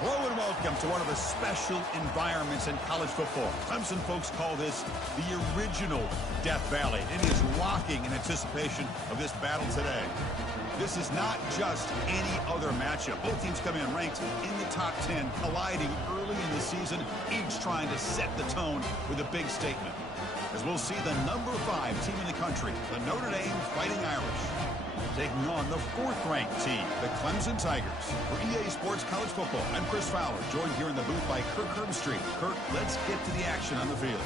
Hello and welcome to one of the special environments in college football. Clemson folks call this the original Death Valley. It is rocking in anticipation of this battle today. This is not just any other matchup. Both teams come in ranked in the top 10, colliding early in the season, each trying to set the tone with a big statement. As we'll see the number 5 team in the country, the Notre Dame Fighting Irish, taking on the 4th-ranked team, the Clemson Tigers. For EA Sports College Football, I'm Chris Fowler, joined here in the booth by Kirk Herbstreit. Kirk, let's get to the action on the field.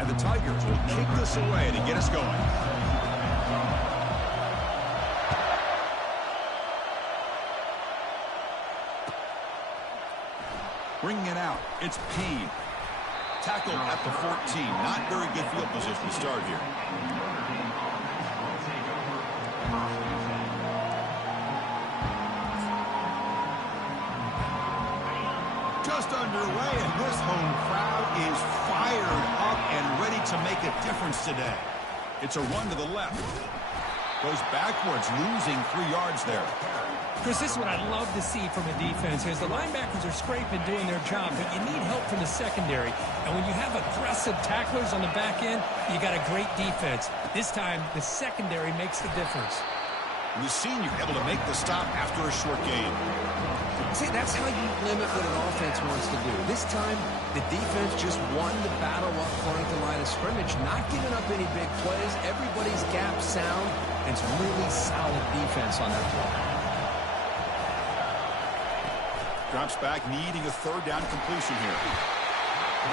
And the Tigers will kick this away to get us going. Bringing it out, it's Payne. Tackle at the 14. Not very good field position to start here. Just underway, and this home crowd is fired up and ready to make a difference today. It's a run to the left. Goes backwards, losing 3 yards there. Chris, this is what I'd love to see from a defense. As the linebackers are scraping, doing their job, but you need help from the secondary. And when you have aggressive tacklers on the back end, you got a great defense. This time, the secondary makes the difference. The senior able to make the stop after a short gain. See, that's how you limit what an offense wants to do. This time, the defense just won the battle up front at the line of scrimmage, not giving up any big plays. Everybody's gap sound, and it's really solid defense on that play. Drops back, needing a 3rd down completion here.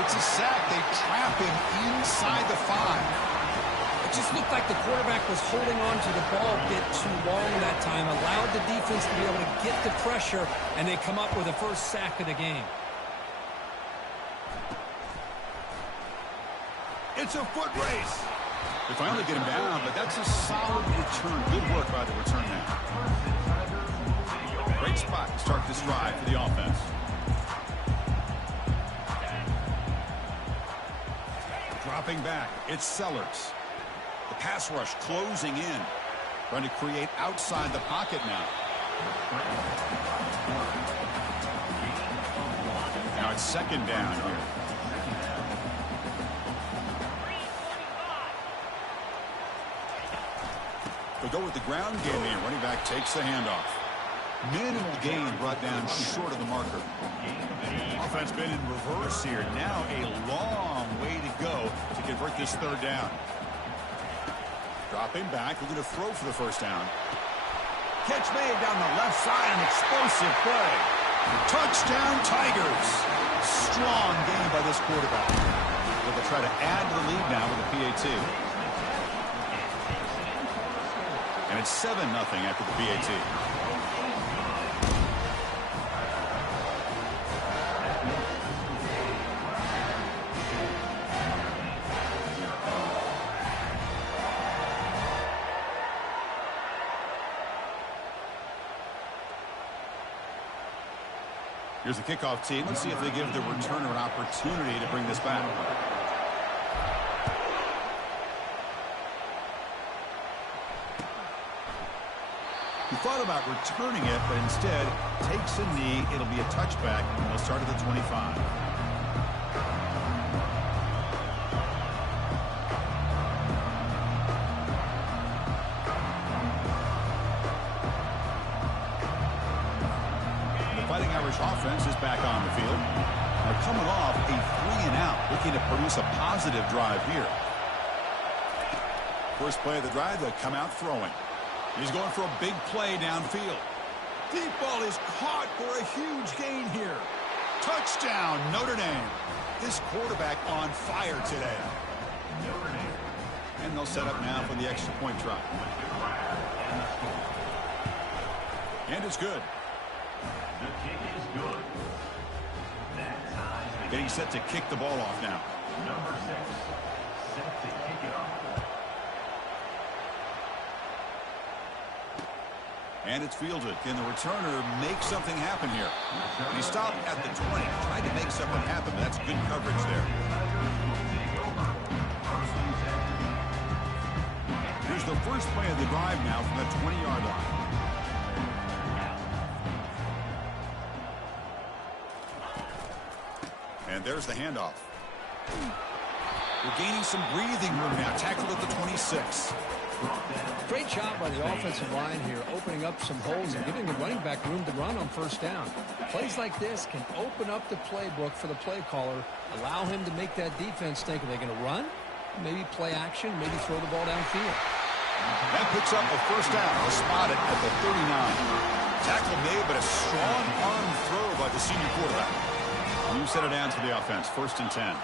It's a sack. They trap him inside the 5. It just looked like the quarterback was holding on to the ball a bit too long that time, allowed the defense to be able to get the pressure, and they come up with the first sack of the game. It's a foot race. They finally get him down, but that's a solid return. Good work by the return man. Great spot to start this drive for the offense. Dropping back, it's Sellers. The pass rush closing in. Trying to create outside the pocket now. Now it's 2nd down here. They go with the ground game here. Running back takes the handoff. Minimal gain brought down short of the marker. Offense been in reverse here. Now a long way to go to convert this 3rd down. Dropping back. We're going to throw for the 1st down. Catch made down the left side. An explosive play. Touchdown Tigers. Strong game by this quarterback. They'll try to add to the lead now with a PAT. And it's 7-0 after the PAT. Here's the kickoff team. Let's see if they give the returner an opportunity to bring this back. He thought about returning it, but instead takes a knee. It'll be a touchback, and they'll start at the 25. Fighting Irish offense is back on the field. They're coming off a 3-and-out, looking to produce a positive drive here. First play of the drive, they'll come out throwing. He's going for a big play downfield. Deep ball is caught for a huge gain here. Touchdown, Notre Dame. This quarterback on fire today. And they'll set up now for the extra point try. And it's good. The kick is good. That time. Getting set to kick the ball off now. Number 6, set to kick it off. And it's fielded. Can the returner make something happen here? He stopped at the 20, tried to make something happen, but that's good coverage there. Here's the first play of the drive now from the 20-yard line. And there's the handoff. We're gaining some breathing room now. Tackled at the 26. Great job by the offensive line here, opening up some holes and giving the running back room to run on first down. Plays like this can open up the playbook for the play caller, allow him to make that defense think, are they going to run? Maybe play action, maybe throw the ball downfield. That picks up a first down. Spotted at the 39. Tackle made, but a strong arm throw by the senior quarterback. You set it down to the offense. 1st and 10.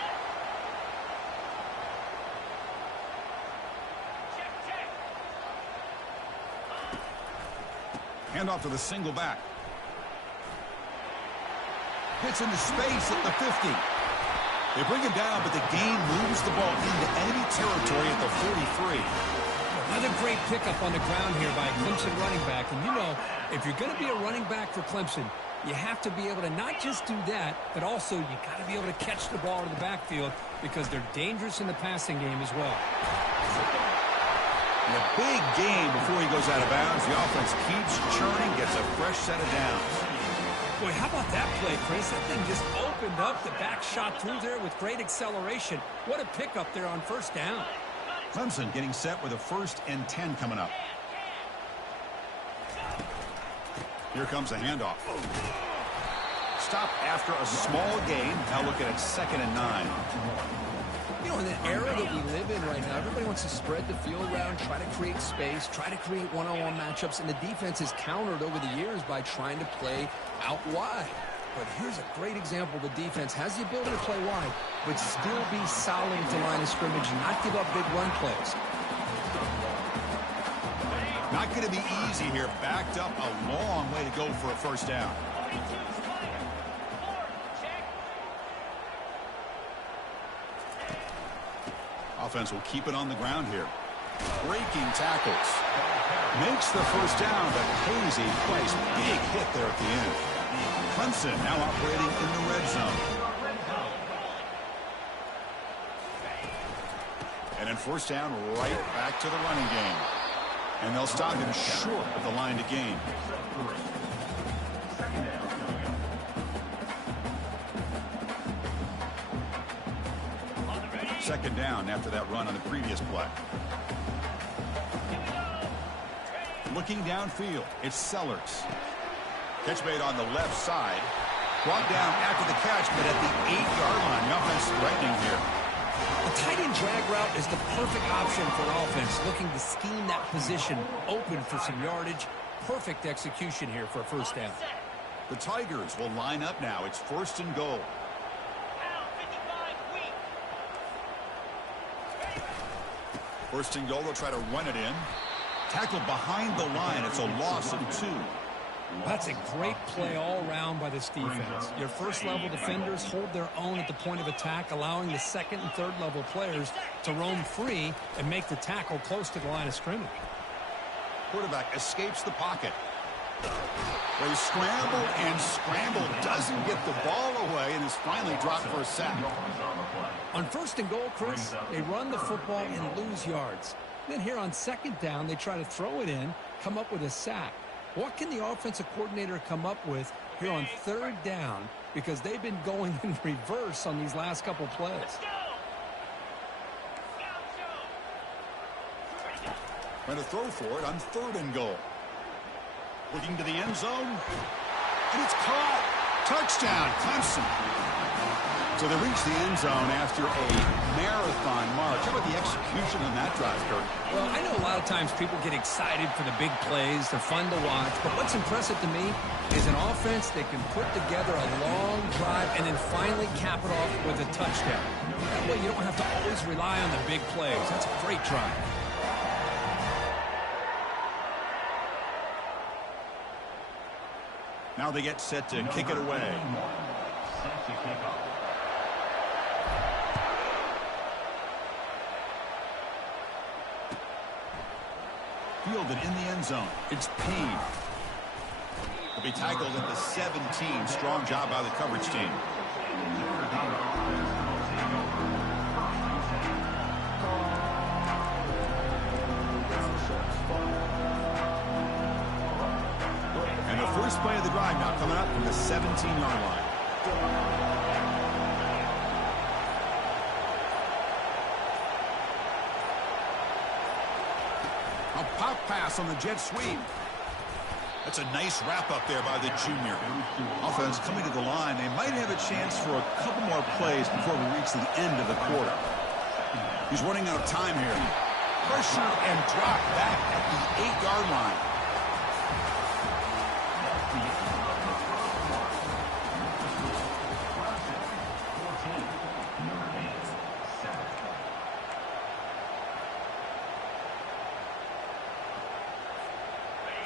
Hand off to the single back. Gets into space at the 50. They bring him down, but the game moves the ball into enemy territory at the 43. Another great pickup on the ground here by a Clemson running back. And you know, if you're going to be a running back for Clemson, you have to be able to not just do that, but also you got to be able to catch the ball in the backfield because they're dangerous in the passing game as well. In a big game before he goes out of bounds. The offense keeps churning, gets a fresh set of downs. Boy, how about that play, Chris? That thing just opened up. The back shot through there with great acceleration. What a pickup there on first down. Clemson getting set with a 1st and 10 coming up. Here comes a handoff. Stop after a small gain. Now looking at 2nd and 9. You know, in the era that we live in right now, everybody wants to spread the field around, try to create space, try to create one-on-one matchups, and the defense has countered over the years by trying to play out wide. But here's a great example. The defense has the ability to play wide, but still be solid at the line of scrimmage and not give up big run plays. Not going to be easy here. Backed up a long way to go for a first down. Offense will keep it on the ground here. Breaking tackles. Makes the first down, but pays a price. Big hit there at the end. Clemson now operating in the red zone. And then first down right back to the running game. And they'll stop him short of the line to gain. Second down after that run on the previous play. Looking downfield, it's Sellers. Catch made on the left side. Brought down after the catch, but at the 8-yard line. The offense threatening here. A tight end drag route is the perfect option for an offense looking to scheme that position open for some yardage. Perfect execution here for a first down. The Tigers will line up now. It's 1st and goal. First and goal, they'll try to run it in. Tackled behind the line. It's a loss of 2. That's a great play all around by this defense. Your first-level defenders hold their own at the point of attack, allowing the second and third-level players to roam free and make the tackle close to the line of scrimmage. Quarterback escapes the pocket. They scramble and scramble. Doesn't get the ball away and is finally dropped for a sack. On 1st and goal, Chris, they run the football and lose yards. Then here on 2nd down, they try to throw it in, come up with a sack. What can the offensive coordinator come up with here on 3rd down? Because they've been going in reverse on these last couple plays. Trying to throw for it on 3rd and goal. Looking to the end zone. And it's caught. Touchdown, Clemson. So they reach the end zone after a marathon march. How about the execution on that drive, Kirk? Well, I know a lot of times people get excited for the big plays. They're fun to watch. But what's impressive to me is an offense that can put together a long drive and then finally cap it off with a touchdown. That way you don't have to always rely on the big plays. That's a great drive. Now they get set to kick it away. Fielded in the end zone. It's Payne. Will be tackled at the 17. Strong job by the coverage team. And the first play of the drive now coming up from the 17-yard line. A pop pass on the jet sweep. That's a nice wrap-up there by the junior. Offense coming to the line. They might have a chance for a couple more plays before we reach the end of the quarter. He's running out of time here. Pressure and drop back at the 8-yard line.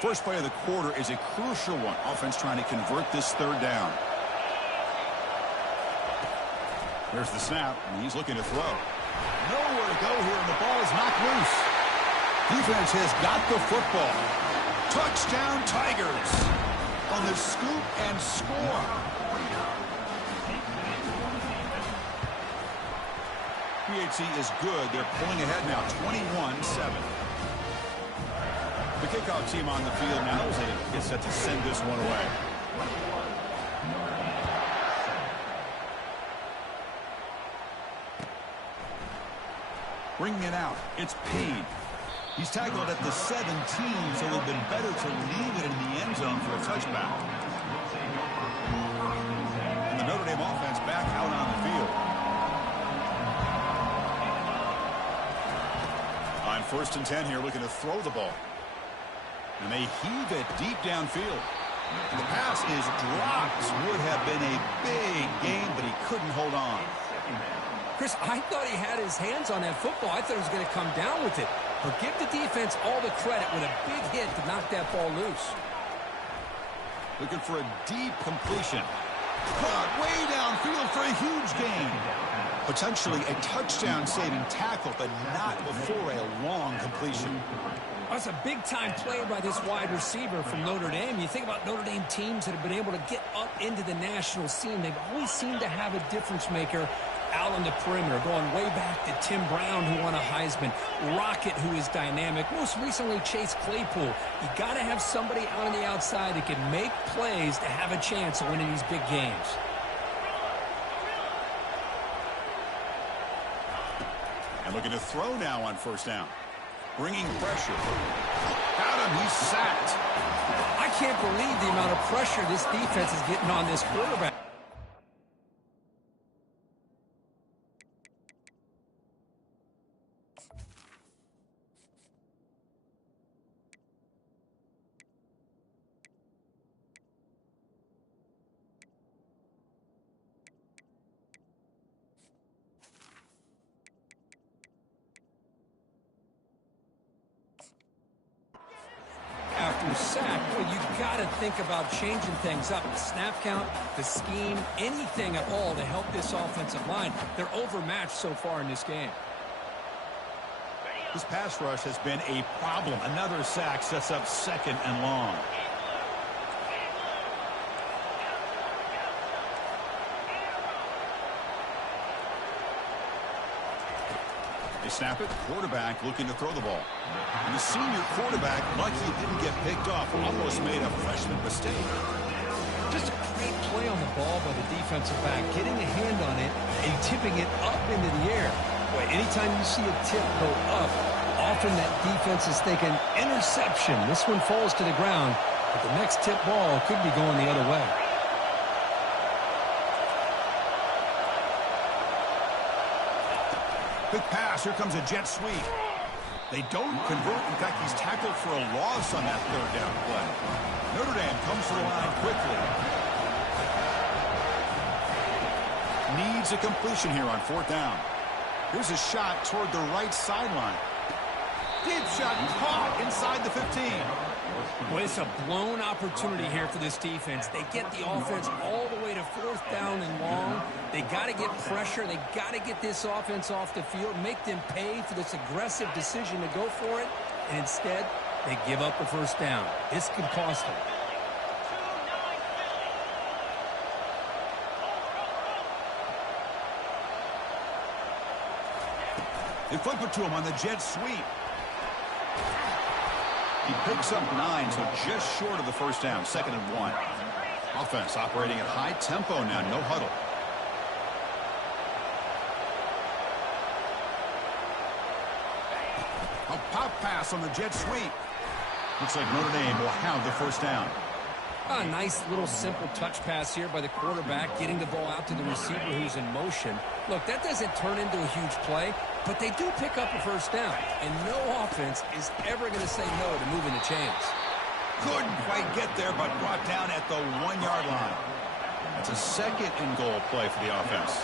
First play of the quarter is a crucial one. Offense trying to convert this third down. There's the snap, and he's looking to throw. Nowhere to go here, and the ball is knocked loose. Defense has got the football. Touchdown, Tigers. On the scoop and score. PHC is good. They're pulling ahead now, 21-7. The kickoff team on the field now as they get set to send this one away. Bringing it out, it's Payne. He's tackled at the 17, so it would have been better to leave it in the end zone for a touchback. And the Notre Dame offense back out on the field. On 1st and 10 here, looking to throw the ball. And they heave it deep downfield. And the pass is dropped. Would have been a big gain, but he couldn't hold on. Chris, I thought he had his hands on that football. I thought he was going to come down with it. But give the defense all the credit with a big hit to knock that ball loose. Looking for a deep completion. Caught way downfield for a huge gain. Potentially a touchdown-saving tackle, but not before a long completion. That's a big-time play by this wide receiver from Notre Dame. You think about Notre Dame teams that have been able to get up into the national scene. They've always seemed to have a difference maker out on the perimeter, going way back to Tim Brown, who won a Heisman, Rocket, who is dynamic, most recently Chase Claypool. You got to have somebody out on the outside that can make plays to have a chance of winning these big games. And looking to throw now on 1st down. Bringing pressure. Got him, he's sacked. I can't believe the amount of pressure this defense is getting on this quarterback. Sack, well, you got to think about changing things up. The snap count, the scheme, anything at all to help this offensive line. They're overmatched so far in this game. This pass rush has been a problem. Another sack sets up 2nd and long. They snap it. Quarterback looking to throw the ball. And the senior quarterback, lucky he didn't get picked off, almost made a freshman mistake. Just a great play on the ball by the defensive back, getting a hand on it and tipping it up into the air. Boy, anytime you see a tip go up, often that defense is thinking interception. This one falls to the ground, but the next tip ball could be going the other way. Quick pass. Here comes a jet sweep. They don't convert. In fact, he's tackled for a loss on that 3rd down play. Notre Dame comes to the line quickly. Needs a completion here on 4th down. Here's a shot toward the right sideline. Deep shot caught inside the 15. Well, it's a blown opportunity here for this defense. They get the offense all the way to 4th down and long. They got to get pressure. They got to get this offense off the field, make them pay for this aggressive decision to go for it. And instead, they give up the 1st down. This could cost them. They flip it to him on the jet sweep. He picks up 9, so just short of the first down, 2nd and 1. Offense operating at high tempo now, no huddle. A pop pass on the jet sweep. Looks like Notre Dame will have the first down. A nice little simple touch pass here by the quarterback, getting the ball out to the receiver who's in motion. Look, that doesn't turn into a huge play, but they do pick up a first down, and no offense is ever going to say no to moving the chains. Couldn't quite get there, but brought down at the 1-yard line. That's a 2nd and goal play for the offense.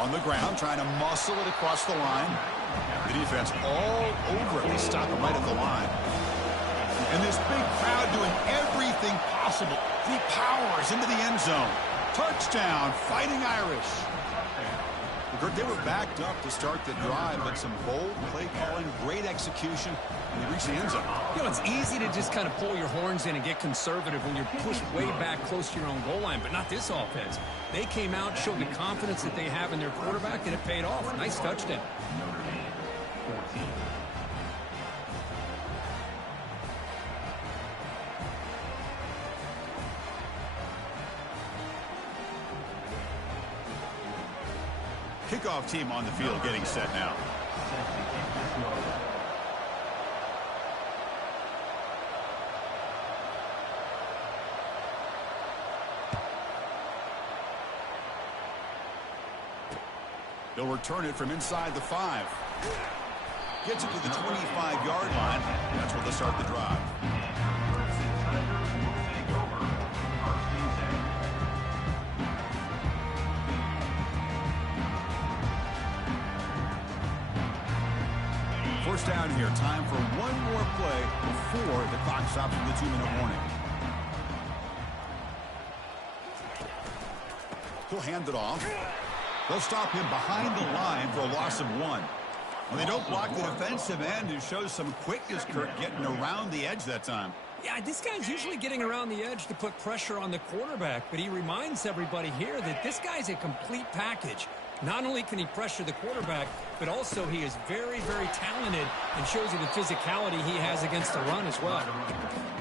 On the ground, trying to muscle it across the line. The defense all over it. They stop him right at the line. And this big crowd doing everything possible. He powers into the end zone. Touchdown, Fighting Irish. They were backed up to start the drive, but some bold play calling, great execution, and they reached the end zone. You know, it's easy to just kind of pull your horns in and get conservative when you're pushed way back close to your own goal line, but not this offense. They came out, showed the confidence that they have in their quarterback, and it paid off. Nice touchdown. Notre Dame, 14. Kickoff team on the field getting set now. They'll return it from inside the 5. Gets it to the 25-yard line. That's where they'll start the drive. First down here. Time for one more play before the clock stops with the 2-minute warning. He'll hand it off. They'll stop him behind the line for a loss of 1. When they don't block the defensive end, who shows some quickness, Kurt, getting around the edge that time. Yeah, this guy's usually getting around the edge to put pressure on the quarterback, but he reminds everybody here that this guy's a complete package. Not only can he pressure the quarterback, but also he is very, very talented and shows you the physicality he has against the run as well.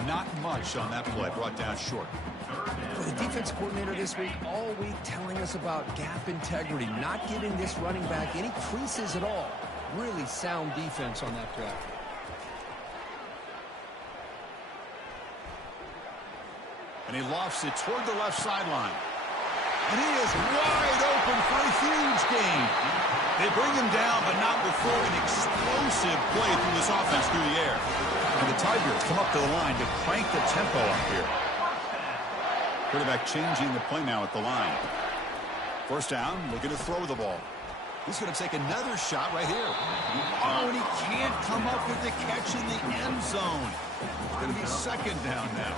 Not much on that play, brought down short. For the defense coordinator this week, all week telling us about gap integrity, not giving this running back any creases at all. Really sound defense on that play. And he lofts it toward the left sideline. And he is wide open for a huge gain. They bring him down, but not before an explosive play through this offense through the air. And the Tigers come up to the line to crank the tempo up here. Quarterback changing the play now at the line. First down, looking to throw the ball. He's going to take another shot right here. Oh, and he can't come up with the catch in the end zone. It's going to be second down now.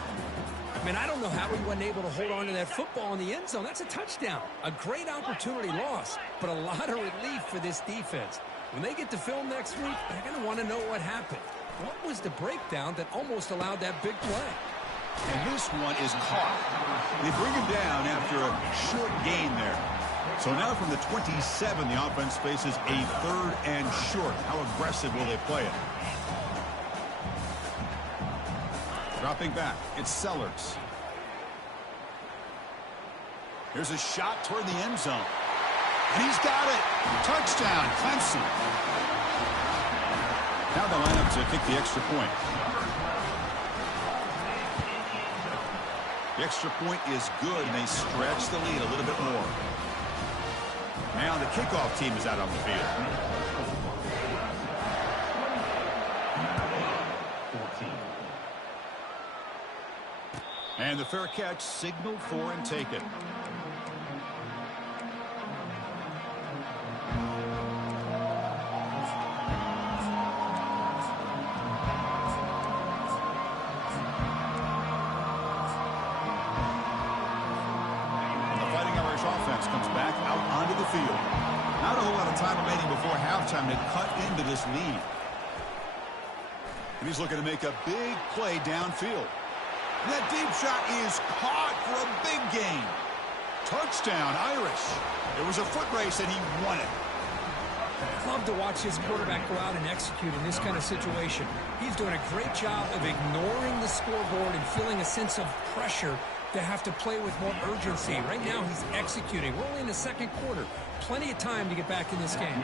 I mean, I don't know how he wasn't able to hold on to that football in the end zone. That's a touchdown. A great opportunity lost, but a lot of relief for this defense. When they get to film next week, they're going to want to know what happened. What was the breakdown that almost allowed that big play? And this one is caught. They bring him down after a short gain there. So now from the 27, the offense faces a 3rd and short. How aggressive will they play it? Dropping back, it's Sellers. Here's a shot toward the end zone. And he's got it. Touchdown, Clemson. Now the lineup to kick the extra point. The extra point is good, and they stretch the lead a little bit more. Now the kickoff team is out on the field. 14. And the fair catch signaled for and taken. Offense comes back out onto the field. Not a whole lot of time remaining before halftime to cut into this lead. And he's looking to make a big play downfield. And that deep shot is caught for a big gain. Touchdown, Irish. It was a foot race and he won it. Love to watch this quarterback go out and execute in this kind of situation. He's doing a great job of ignoring the scoreboard and feeling a sense of pressure to have to play with more urgency. Right now, he's executing. We're only in the second quarter. Plenty of time to get back in this game.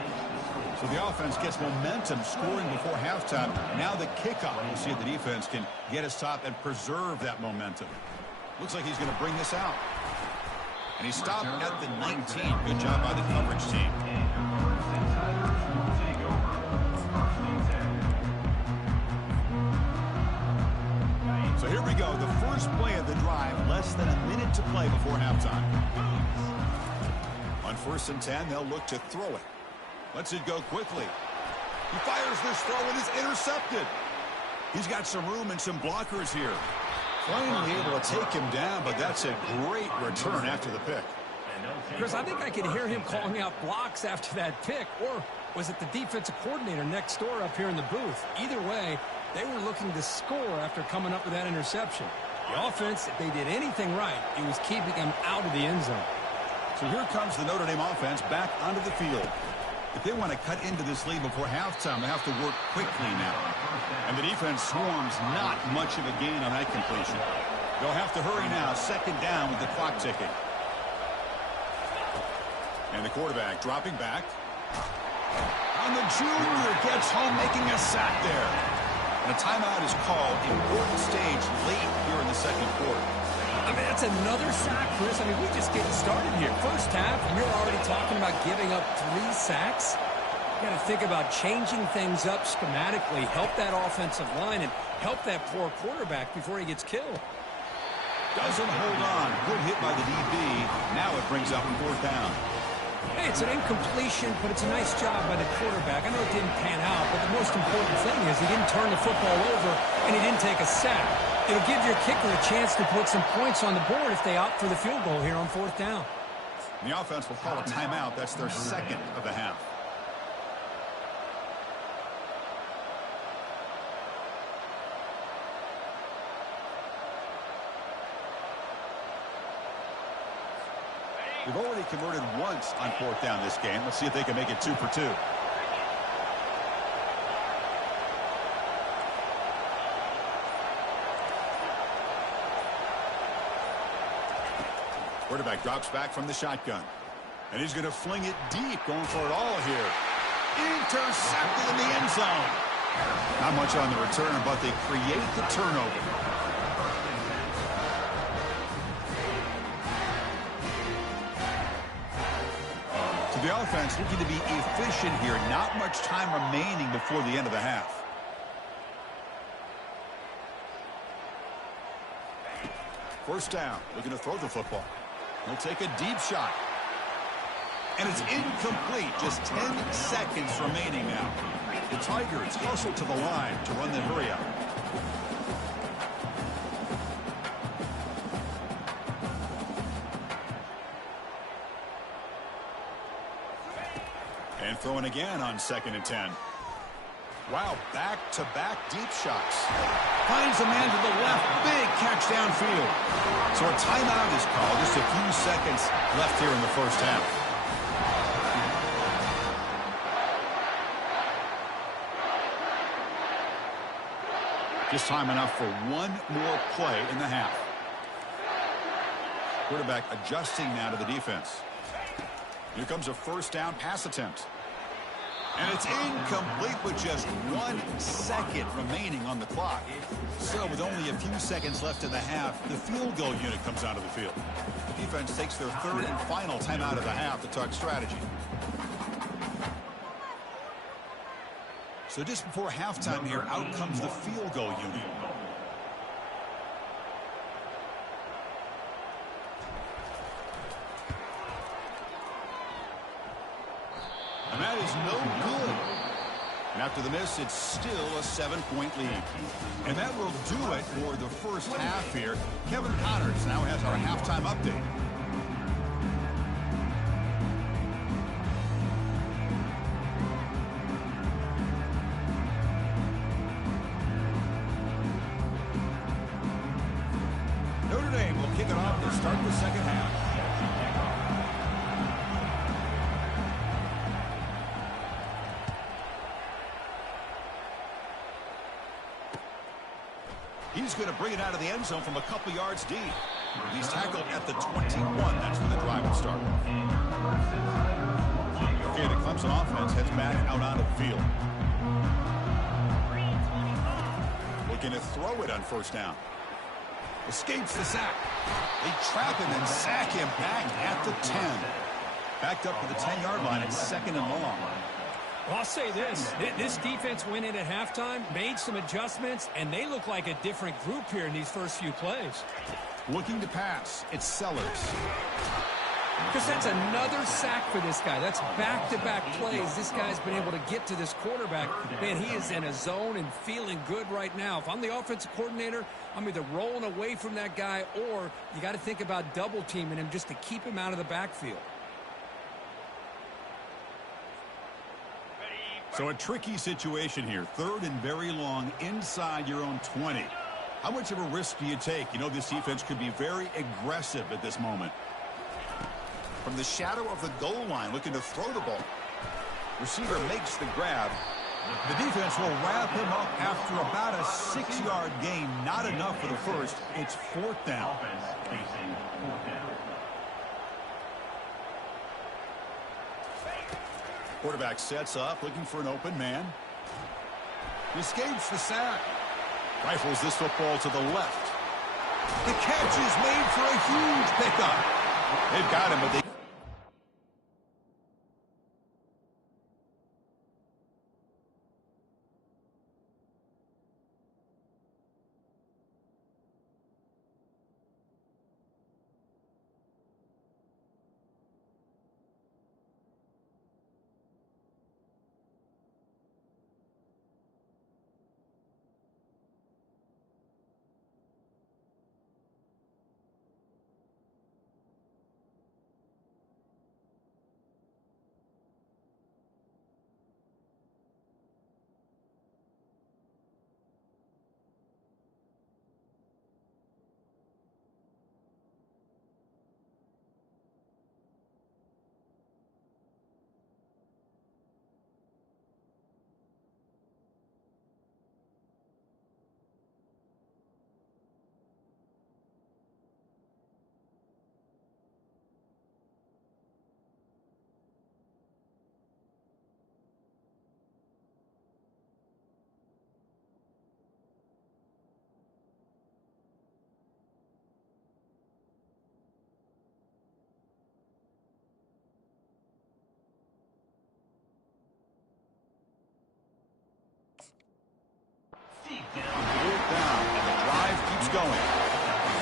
So the offense gets momentum scoring before halftime. Now the kickoff. We'll see if the defense can get a stop and preserve that momentum. Looks like he's going to bring this out. And he stopped at the 19. Good job by the coverage team. So here we go. The first play of the drive. Less than a minute to play before halftime. On 1st and 10, they'll look to throw it. Lets it go quickly. He fires this throw and is intercepted. He's got some room and some blockers here. Finally able to take him down, but that's a great return after the pick. Chris, I think I could hear him calling out blocks after that pick, or was it the defensive coordinator next door up here in the booth? Either way, they were looking to score after coming up with that interception. The offense, if they did anything right, it was keeping them out of the end zone. So here comes the Notre Dame offense back onto the field. If they want to cut into this lead before halftime, they have to work quickly now. And the defense swarms not much of a gain on that completion. They'll have to hurry now. 2nd down with the clock ticking. And the quarterback dropping back. And the junior gets home, making a sack there. And a timeout is called. Important stage late here in the second quarter. I mean, that's another sack, Chris. I mean, we're just getting started here. First half, and you're already talking about giving up 3 sacks. You got to think about changing things up schematically, help that offensive line, and help that poor quarterback before he gets killed. Doesn't hold on. Good hit by the DB. Now it brings up 4th down. Hey, it's an incompletion, but it's a nice job by the quarterback. I know it didn't pan out, but the most important thing is he didn't turn the football over, and he didn't take a sack. It'll give your kicker a chance to put some points on the board if they opt for the field goal here on 4th down. The offense will call a timeout. That's their 2nd of the half. They've already converted once on 4th down this game. Let's see if they can make it 2 for 2. Quarterback drops back from the shotgun. And he's going to fling it deep, going for it all here. Intercepted in the end zone. Not much on the return, but they create the turnover. So the offense looking to be efficient here. Not much time remaining before the end of the half. First down, looking to throw the football. He'll take a deep shot. And it's incomplete. Just 10 seconds remaining now. The Tigers hustle to the line to run the hurry out. And throwing again on 2nd and 10. Wow, back-to-back deep shots. Finds a man to the left. Big catch downfield. So a timeout is called. Just a few seconds left here in the first half. Just time enough for one more play in the half. Quarterback adjusting now to the defense. Here comes a 1st down pass attempt. And it's incomplete with just 1 second remaining on the clock. So with only a few seconds left in the half, the field goal unit comes onto the field. The defense takes their 3rd and final timeout of the half to talk strategy. So just before halftime here, out comes the field goal unit. And that is no good. And after the miss, it's still a 7-point lead. And that will do it for the first half here. Kevin Connors now has our halftime update. Notre Dame will kick it off to start the second half. He's going to bring it out of the end zone from a couple yards deep. He's tackled at the 21. That's where the drive will start. Okay, the Clemson offense heads back out onto the field. Looking to throw it on first down. Escapes the sack. They trap him and sack him back at the 10. Backed up to the 10-yard line at 2nd and long. Well, I'll say this. This defense went in at halftime, made some adjustments, and they look like a different group here in these first few plays. Looking to pass. It's Sellers. Because that's another sack for this guy. That's back-to-back plays. This guy's been able to get to this quarterback. Man, he is in a zone and feeling good right now. If I'm the offensive coordinator, I'm either rolling away from that guy or you got to think about double-teaming him just to keep him out of the backfield. So a tricky situation here. 3rd and very long inside your own 20. How much of a risk do you take? You know, this defense could be very aggressive at this moment. From the shadow of the goal line, looking to throw the ball. Receiver makes the grab. The defense will wrap him up after about a 6-yard gain. Not enough for the first. It's 4th down. Quarterback sets up, looking for an open man. He escapes the sack. Rifles this football to the left. The catch is made for a huge pickup. They've got him, but they... Going.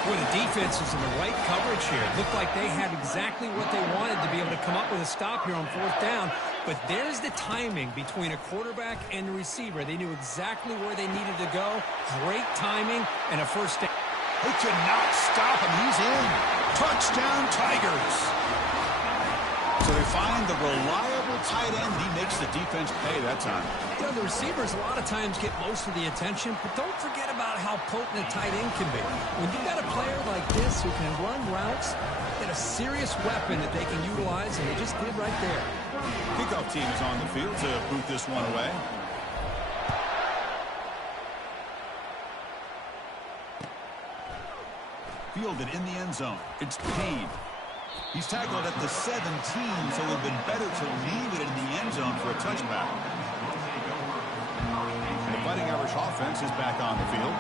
Boy, the defense is in the right coverage here. It looked like they had exactly what they wanted to be able to come up with a stop here on 4th down. But there's the timing between a quarterback and the receiver. They knew exactly where they needed to go. Great timing and a first down. They cannot stop him. He's in. Touchdown, Tigers. So they find the reliable tight end. He makes the defense pay that time. You know, the receivers a lot of times get most of the attention, but don't forget about how potent a tight end can be. When you've got a player like this who can run routes, get a serious weapon that they can utilize, and they just did right there. Kickoff team is on the field to boot this one away. Fielded in the end zone. It's Payne. He's tackled at the 17, so it would have been better to leave it in the end zone for a touchback. The Fighting Irish offense is back on the field.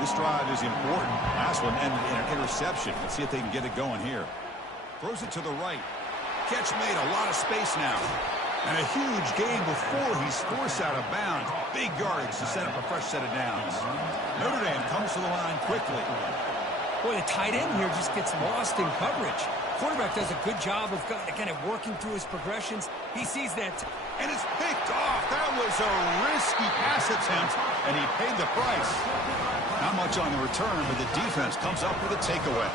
This drive is important. Last one ended in an interception. Let's see if they can get it going here. Throws it to the right. Catch made, a lot of space now. And a huge gain before he's forced out of bounds. Big yardage to set up a fresh set of downs. Notre Dame comes to the line quickly. Boy, the tight end here just gets lost in coverage. Quarterback does a good job of kind of working through his progressions. He sees that. And it's picked off. That was a risky pass attempt, and he paid the price. Not much on the return, but the defense comes up with a takeaway.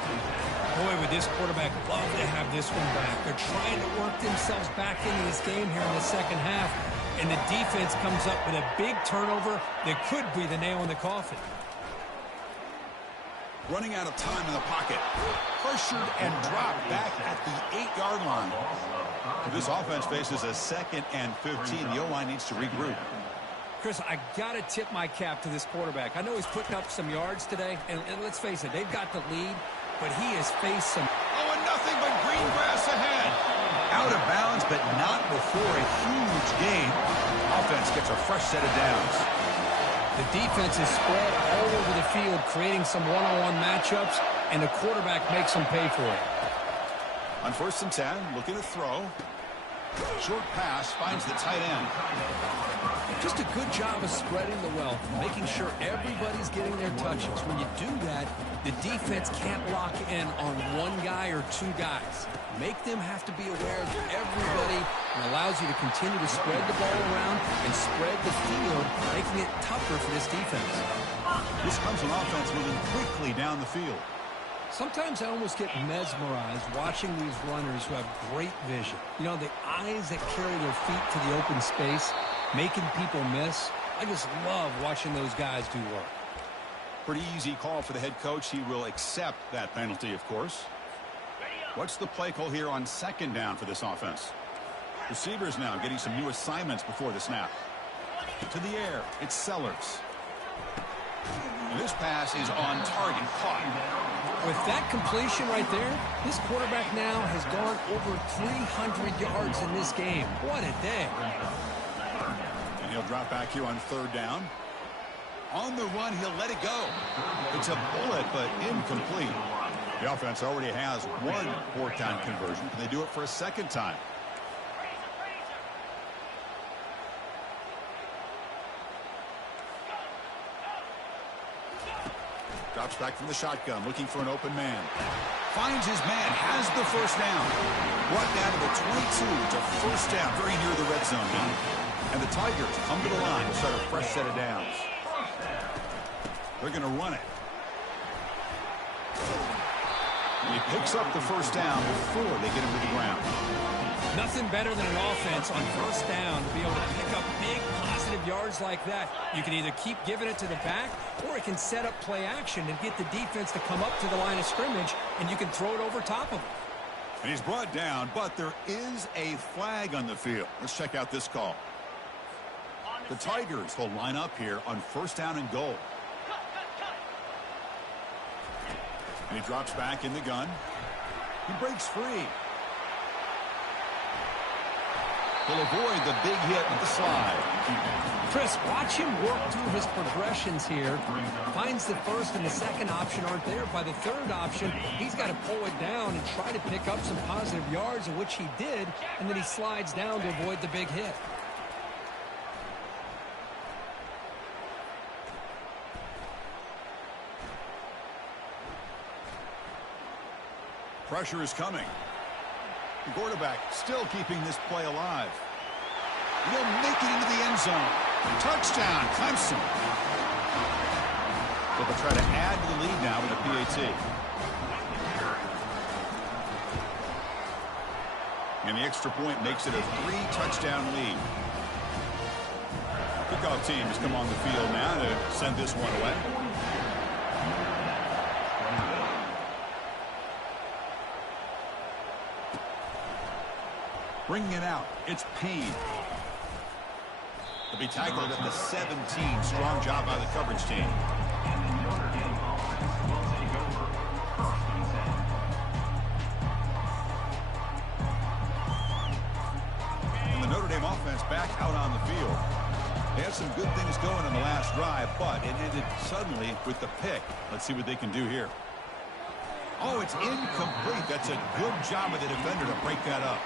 Boy, would this quarterback love to have this one back. They're trying to work themselves back into this game here in the second half, and the defense comes up with a big turnover that could be the nail in the coffin. Running out of time in the pocket. Pressured and dropped back at the 8-yard line. This offense faces a 2nd and 15. The O-line needs to regroup. Chris, I got to tip my cap to this quarterback. I know he's putting up some yards today, and let's face it, they've got the lead, but he has faced some... Oh, and nothing but green grass ahead. Out of bounds, but not before a huge gain. Offense gets a fresh set of downs. The defense is spread all over the field, creating some one-on-one matchups, and the quarterback makes them pay for it. On 1st and 10, looking to throw. Short pass finds the tight end. Just a good job of spreading the wealth, making sure everybody's getting their touches. When you do that, the defense can't lock in on one guy or two guys. Make them have to be aware of everybody, and allows you to continue to spread the ball around and spread the field, making it tougher for this defense. This comes an offense moving quickly down the field. Sometimes I almost get mesmerized watching these runners who have great vision. You know, the eyes that carry their feet to the open space, making people miss. I just love watching those guys do work. Pretty easy call for the head coach. He will accept that penalty, of course. What's the play call here on 2nd down for this offense? Receivers now getting some new assignments before the snap. To the air, it's Sellers. And this pass is on target, caught. With that completion right there, this quarterback now has gone over 300 yards in this game. What a day. And he'll drop back here on 3rd down. On the run, he'll let it go. It's a bullet, but incomplete. The offense already has one 4th down conversion. Can they do it for a 2nd time? Drops back from the shotgun, looking for an open man. Finds his man, has the 1st down. Brought down to the 22 to 1st down, very near the red zone now. And the Tigers come to the line to start a fresh set of downs. They're going to run it. And he picks up the 1st down before they get him to the ground. Nothing better than an offense on 1st down to be able to pick up big positive yards like that. You can either keep giving it to the back, or it can set up play action and get the defense to come up to the line of scrimmage, and you can throw it over top of them. And he's brought down, but there is a flag on the field. Let's check out this call. The Tigers will line up here on 1st down and goal. And he drops back in the gun. He breaks free. He'll avoid the big hit with the slide. Chris, watch him work through his progressions here. Finds the 1st and the 2nd option aren't there. By the 3rd option, he's got to pull it down and try to pick up some positive yards, in which he did, and then he slides down to avoid the big hit. Pressure is coming. The quarterback still keeping this play alive. He'll make it into the end zone. Touchdown, Clemson. So they'll try to add to the lead now with a PAT. And the extra point makes it a 3-touchdown lead. Kickoff team has come on the field now to send this one away. Bringing it out, it's Payne. He'll be tackled at the 17. Strong job by the coverage team. And the Notre Dame offense back out on the field. They had some good things going in the last drive, but it ended suddenly with the pick. Let's see what they can do here. Oh, it's incomplete. That's a good job of the defender to break that up.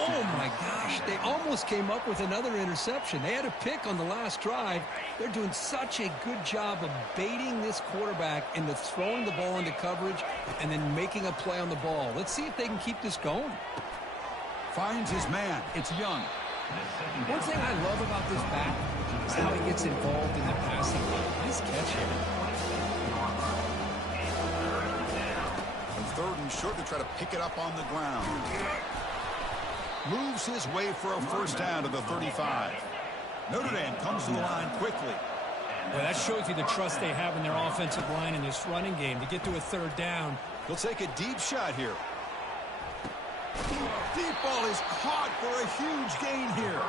Oh, my gosh. They almost came up with another interception. They had a pick on the last drive. They're doing such a good job of baiting this quarterback into throwing the ball into coverage and then making a play on the ball. Let's see if they can keep this going. Finds his man. It's Young. One thing I love about this back is how he gets involved in the passing game. Nice catch here. On 3rd and short to try to pick it up on the ground. Moves his way for a 1st down to the 35. Notre Dame comes to the line quickly. Well, that shows you the trust they have in their offensive line in this running game to get to a 3rd down. He'll take a deep shot here. Deep ball is caught for a huge gain here.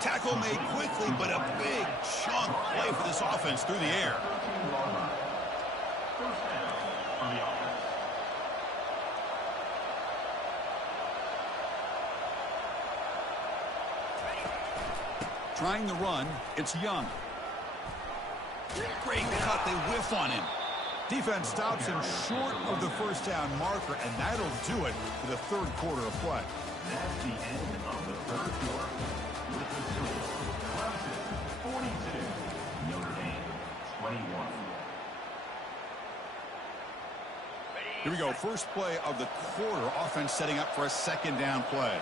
Tackle made quickly, but a big chunk play for this offense through the air. First down on the offense. Trying the run, it's Young. Great cut, they whiff on him. Defense stops him short of the first down marker, and that'll do it for the third quarter of play. That's the end of the third quarter. With the score, Clemson 42, Notre Dame 21. Here we go, first play of the quarter. Offense setting up for a second down play.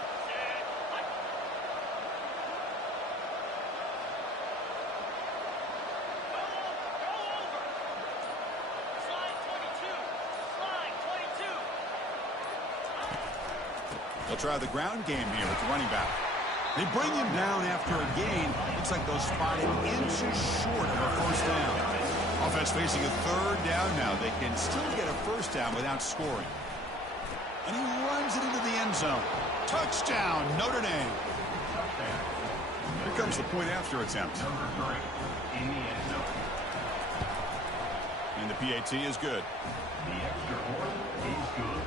They'll try the ground game here with the running back. They bring him down after a gain. Looks like they'll spot him inches short of a first down. Offense facing a third down now. They can still get a first down without scoring. And he runs it into the end zone. Touchdown, Notre Dame. Here comes the point after attempt. Number 3 in the end zone. And the PAT is good. The extra point is good.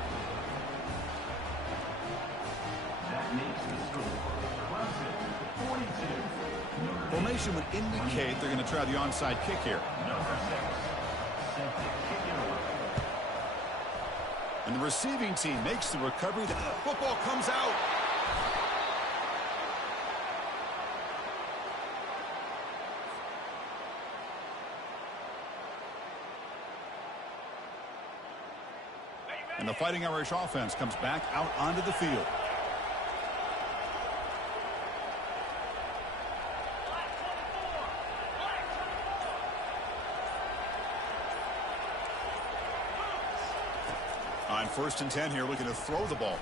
That makes the score Clemson 42. Formation would indicate they're going to try the onside kick here. Number 6 set to kick it away. And the receiving team makes the recovery. The football comes out. And the Fighting Irish offense comes back out onto the field. On 1st and 10 here, looking to throw the ball.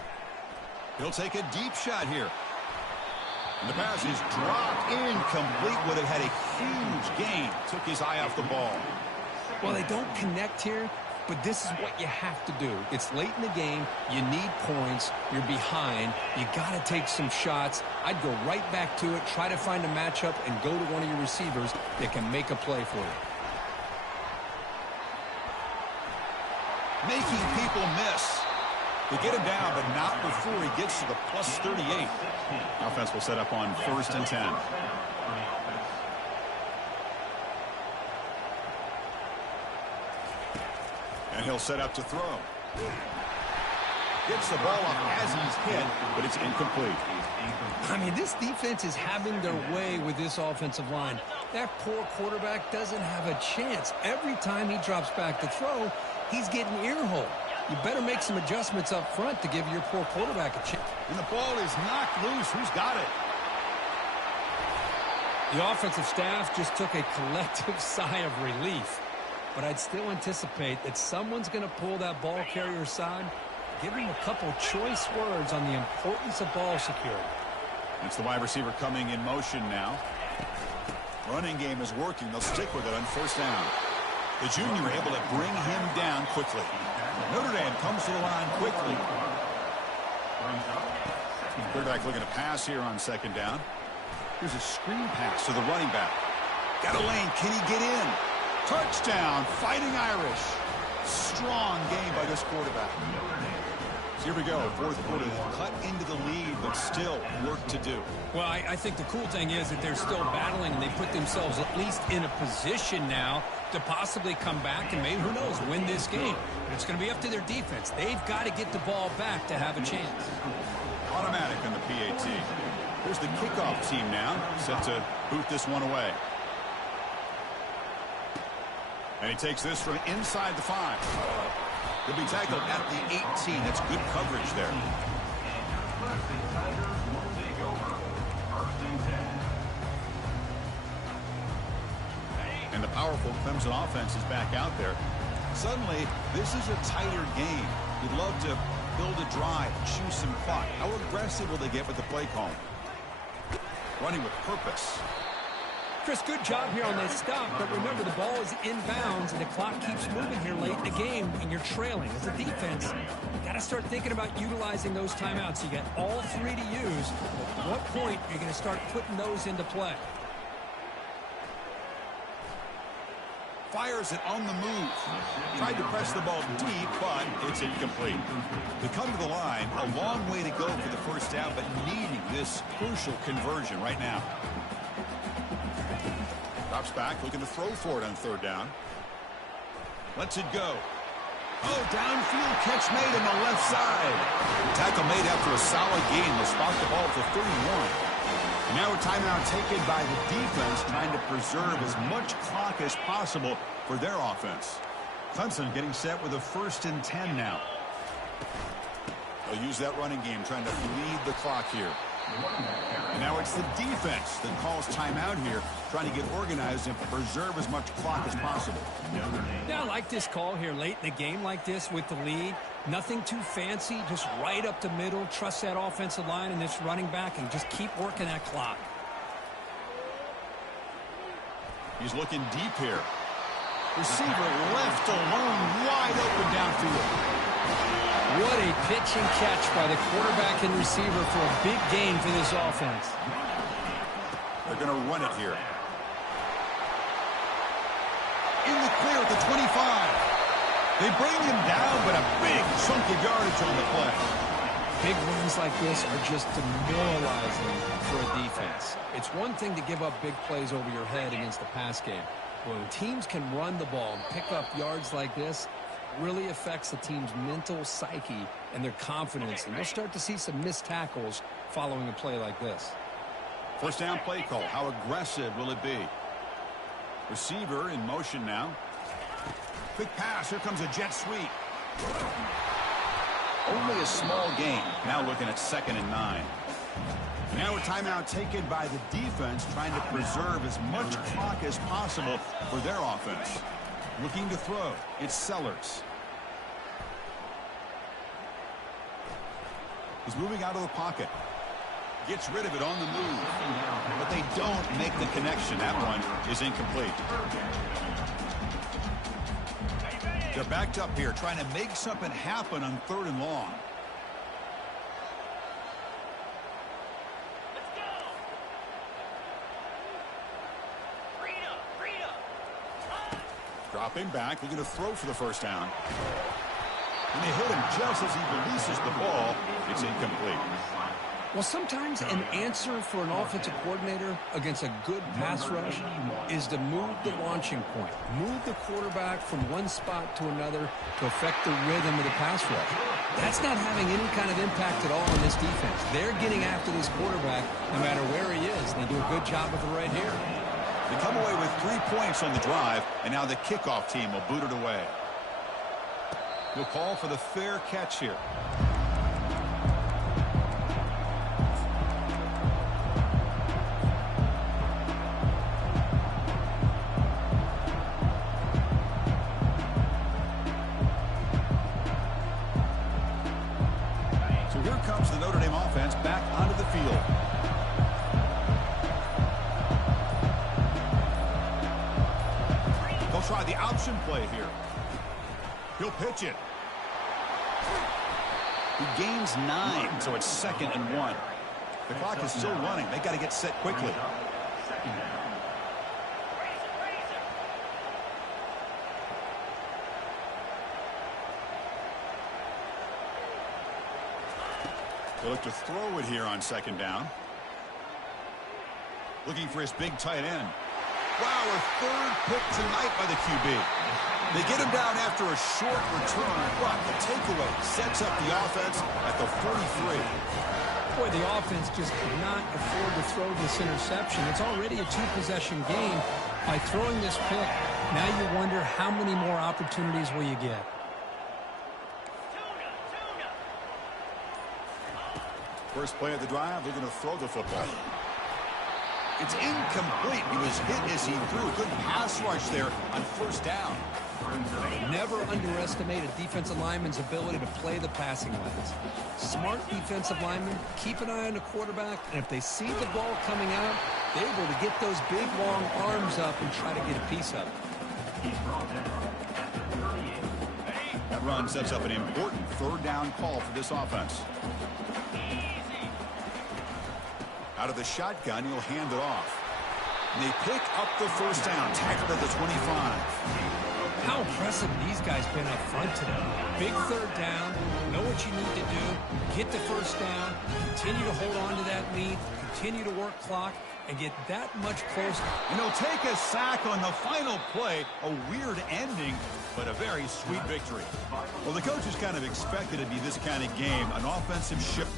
He'll take a deep shot here. And the pass is dropped incomplete. Would have had a huge gain. Took his eye off the ball. Well, they don't connect here, but this is what you have to do. It's late in the game. You need points. You're behind. You got to take some shots. I'd go right back to it, try to find a matchup, and go to one of your receivers that can make a play for you. Making people miss. They get him down, but not before he gets to the plus 38. Offense will set up on 1st and 10. And he'll set up to throw. Gets the ball off as he's hit, but it's incomplete. I mean, this defense is having their way with this offensive line. That poor quarterback doesn't have a chance. Every time he drops back to throw, he's getting ear-hole. You better make some adjustments up front to give your poor quarterback a chance. And the ball is knocked loose. Who's got it? The offensive staff just took a collective sigh of relief. But I'd still anticipate that someone's going to pull that ball carrier aside, give him a couple choice words on the importance of ball security. It's the wide receiver coming in motion now. Running game is working. They'll stick with it on 1st down. The junior able to bring him down quickly. Notre Dame comes to the line quickly. Quarterback looking to pass here on 2nd down. Here's a screen pass to the running back. Got a lane. Can he get in? Touchdown, Fighting Irish. Strong game by this quarterback. So here we go, 4th quarter. Cut into the lead, but still work to do. Well, I think the cool thing is that they're still battling, and they put themselves at least in a position now to possibly come back and maybe, who knows, win this game. But it's going to be up to their defense. They've got to get the ball back to have a chance. Automatic on the PAT. Here's the kickoff team now, set to boot this one away. And he takes this from inside the 5. He'll be tackled at the 18. That's good coverage there. And the powerful Clemson offense is back out there. Suddenly, this is a tighter game. You'd love to build a drive, choose some clock. How aggressive will they get with the play call? Running with purpose. Chris, good job here on that stop, but remember the ball is inbounds and the clock keeps moving here late in the game and you're trailing. As a defense, you got to start thinking about utilizing those timeouts. You got all three to use. At what point are you going to start putting those into play? Fires it on the move. Tried to press the ball deep, but it's incomplete. They come to the line, a long way to go for the first down, but needing this crucial conversion right now. Drops back, looking to throw for it on third down. Lets it go. Oh, downfield catch made on the left side. Tackle made after a solid gain. They'll spot the ball for 31. And now a timeout taken by the defense, trying to preserve as much clock as possible for their offense. Clemson getting set with a 1st and 10 now. They'll use that running game, trying to bleed the clock here. And now it's the defense that calls timeout here, trying to get organized and preserve as much clock as possible. Yeah, I like this call here late in the game like this with the lead. Nothing too fancy, just right up the middle. Trust that offensive line and this running back and just keep working that clock. He's looking deep here. Receiver left alone, wide open downfield. What a pitch and catch by the quarterback and receiver for a big gain for this offense. They're going to run it here. In the clear at the 25. They bring him down, but a big chunk of yardage on the play. Big runs like this are just demoralizing for a defense. It's one thing to give up big plays over your head against the pass game. When teams can run the ball and pick up yards like this, really affects the team's mental psyche and their confidence. And you'll start to see some missed tackles following a play like this. First down play call. How aggressive will it be? Receiver in motion now. Quick pass. Here comes a jet sweep. Only a small gain. Now looking at 2nd and 9. Now a timeout taken by the defense, trying to preserve as much clock as possible for their offense. Looking to throw. It's Sellers. He's moving out of the pocket. Gets rid of it on the move. But they don't make the connection. That one is incomplete. They're backed up here, trying to make something happen on 3rd and long. Dropping back, looking to throw for the first down. And they hit him just as he releases the ball. It's incomplete. Well, sometimes an answer for an offensive coordinator against a good pass rush is to move the launching point. Move the quarterback from one spot to another to affect the rhythm of the pass rush. That's not having any kind of impact at all on this defense. They're getting after this quarterback no matter where he is. They do a good job of it right here. They come away with 3 points on the drive, and now the kickoff team will boot it away. We'll call for the fair catch here. So here comes the Notre Dame offense back onto the field. They'll try the option play here. He'll pitch it. He gains 9, so it's 2nd and 1. The clock is still running. They got to get set quickly. They look to throw it here on 2nd down. Looking for his big tight end. Wow, a 3rd pick tonight by the QB. They get him down after a short return, but the takeaway sets up the offense at the 43. Boy, the offense just could not afford to throw this interception. It's already a 2-possession game. By throwing this pick, now you wonder how many more opportunities will you get. First play of the drive, they're going to throw the football. It's incomplete. He was hit as he threw. Good pass rush there on 1st down. Never underestimate a defensive lineman's ability to play the passing lanes. Smart defensive linemen keep an eye on the quarterback, and if they see the ball coming out, they're able to get those big, long arms up and try to get a piece of it. That run sets up an important third down call for this offense. Out of the shotgun, he'll hand it off. And they pick up the first down, tackled at the 25. How impressive these guys been up front today. Big third down, know what you need to do, get the first down, continue to hold on to that lead, continue to work clock, and get that much closer. And he'll take a sack on the final play. A weird ending, but a very sweet victory. Well, the coaches kind of expected it to be this kind of game, an offensive shift.